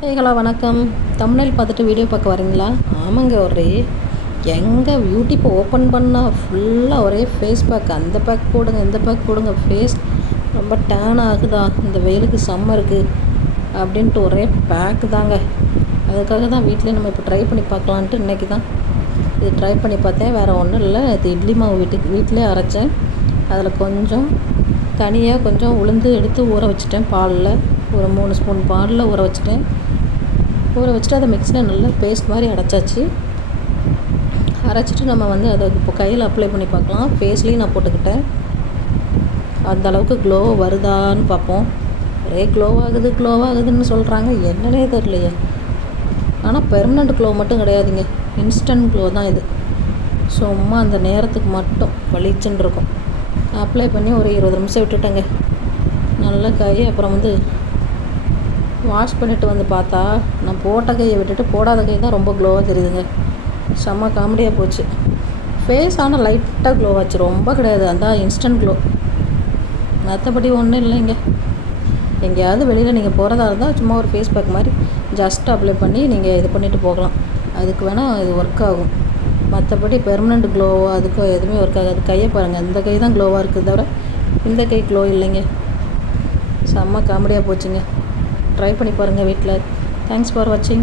Hello வணக்கம். Thumbnail பார்த்துட்டு video பார்க்க வரீங்களா? ஆமாங்க. எங்கள் யூடியூப்பை ஓப்பன் பண்ணால் ஃபுல்லாக ஒரே ஃபேஸ் பேக். அந்த பேக் போடுங்க, இந்த பேக் போடுங்க, ஃபேஸ் ரொம்ப டேன் ஆகுதா, இந்த வெயிலுக்கு சம்மருக்கு அப்படின்ட்டு ஒரே பேக்கு தாங்க. அதுக்காக தான் வீட்டிலே நம்ம இப்போ ட்ரை பண்ணி பார்க்கலான்ட்டு இன்றைக்கி தான் இது ட்ரை பண்ணி பார்த்தேன். வேறு ஒன்றும் இல்லை, இது இட்லி மாவு வீட்டிலே அரைச்சேன். அதில் கொஞ்சம் தனியாக கொஞ்சம் உளுந்து எடுத்து ஊற வச்சுட்டேன். பாலில் ஒரு 3 ஸ்பூன் பாலில் ஊற வச்சுட்டு அதை மிக்ஸியில் நல்லா பேஸ்ட் மாதிரி அரைச்சிட்டு நம்ம அதை இப்போ கையில் அப்ளை பண்ணி பார்க்கலாம். ஃபேஸ்லேயும் நான் போட்டுக்கிட்டேன். அந்தளவுக்கு க்ளோ வருதான்னு பார்ப்போம். ஒரே க்ளோ ஆகுதுன்னு சொல்கிறாங்க, என்னன்னே தெரியலையே. ஆனால் பெர்மனண்ட் க்ளோ மட்டும் கிடையாதுங்க, இன்ஸ்டன்ட் க்ளோ தான் இது. சும்மா அந்த நேரத்துக்கு மட்டும் பளிச்சுன்னு இருக்கும். அப்ளை பண்ணி ஒரு 20 நிமிஷம் விட்டுட்டேங்க. நல்லா அப்புறம் வாஷ் பண்ணிவிட்டு பார்த்தா நான் போட்ட கையை விட்டுட்டு போடாத கை தான் ரொம்ப க்ளோவாக தெரியுதுங்க. செம்ம காமெடியாக போச்சு. ஃபேஸ் ஆனால் லைட்டாக க்ளோ ஆச்சு, ரொம்ப கிடையாது. அதான் இன்ஸ்டன்ட் க்ளோ, மற்றபடி ஒன்றும் இல்லைங்க. எங்கேயாவது வெளியில் நீங்கள் போகிறதா இருந்தால் சும்மா ஒரு ஃபேஸ் பேக் மாதிரி ஜஸ்ட் அப்ளை பண்ணி நீங்கள் இது பண்ணிவிட்டு போகலாம். அதுக்கு வேணால் இது ஒர்க் ஆகும். மற்றபடி பெர்மனண்ட் க்ளோ அதுக்கும் எதுவுமே ஒர்க் ஆகாது. கையை பாருங்கள், இந்த கை தான் க்ளோவாக இருக்குது தவிர இந்த கை க்ளோ இல்லைங்க. செம்ம காமெடியாக போச்சுங்க. ட்ரை பண்ணி பாருங்கள் வீட்டில். தேங்க்ஸ் ஃபார் வாட்சிங்.